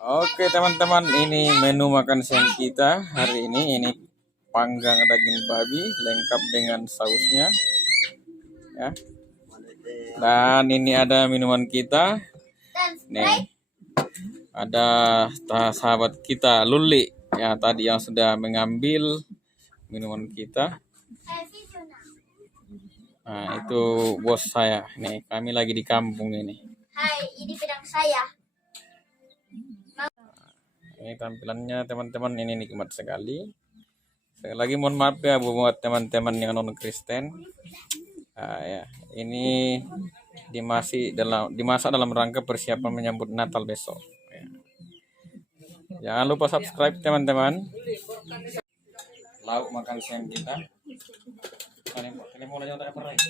Oke teman-teman, ini menu makan siang kita hari ini. Ini panggang daging babi lengkap dengan sausnya, ya. Dan ini ada minuman kita. Nih, ada sahabat kita Luli ya tadi yang sudah mengambil minuman kita. Nah, itu bos saya. Nih, kami lagi di kampung ini. Hai, ini pedang saya. Ini tampilannya teman-teman, ini nikmat sekali. Sekali lagi mohon maaf ya buat teman-teman yang non Kristen. Nah, ya, ini dimasak dalam rangka persiapan menyambut Natal besok. Ya. Jangan lupa subscribe teman-teman. Lauk makan siang kita. Kalian mau lanjut apa lagi?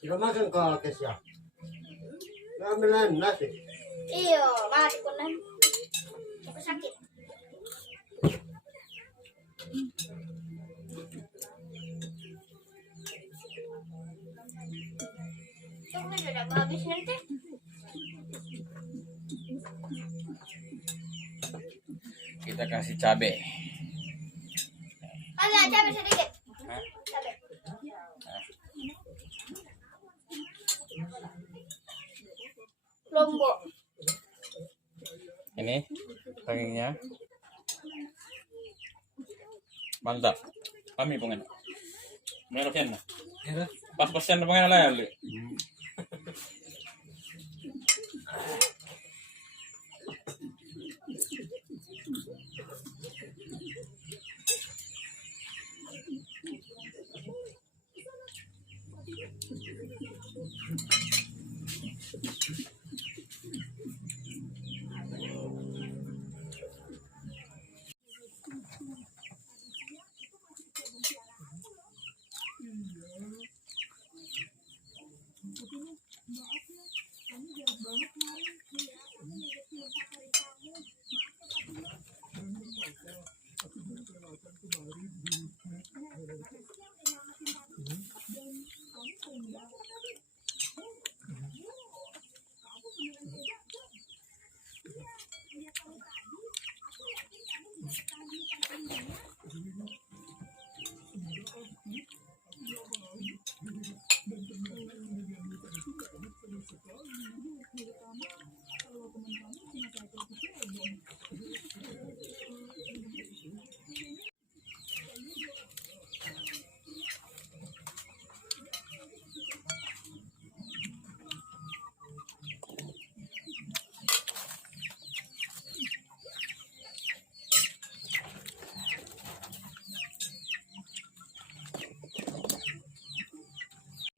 Kita makan kau kesya. Kamilan nasi. Iyo, mati ko na. Ako sakit. Ito na lang, habis nanti. Kita kasih cabai. Ala, cabai sedikit. Hah? Cabai. Lombok. Ini dagingnya mantap. Kami pengen. Meron na. Pas-pasan na pengen lah ya.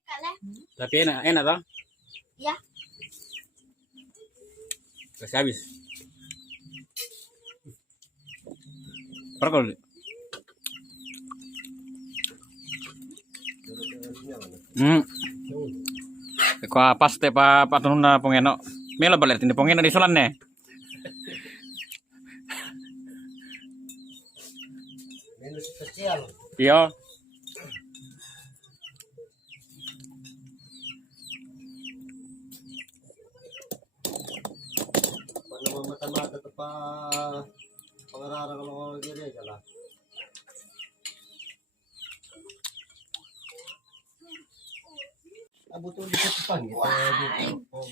Kala? Tapi enak toh? Ya. Kasih habis. Perkol. Ko pas te pa patunun na pongeno. Melo balet ini pongeno di sulan ne. Menu spesial. Iya. Pada mata-mata tu pa pengarara kalau gini kalah. Abutin di depan gitu.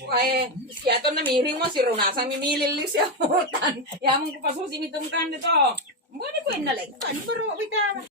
Ay, siya to namiring mo si Rona sa mimilili siya hutan. Yamong ko pasusi mitong kan dito. Mbani ko inalek kan pero kita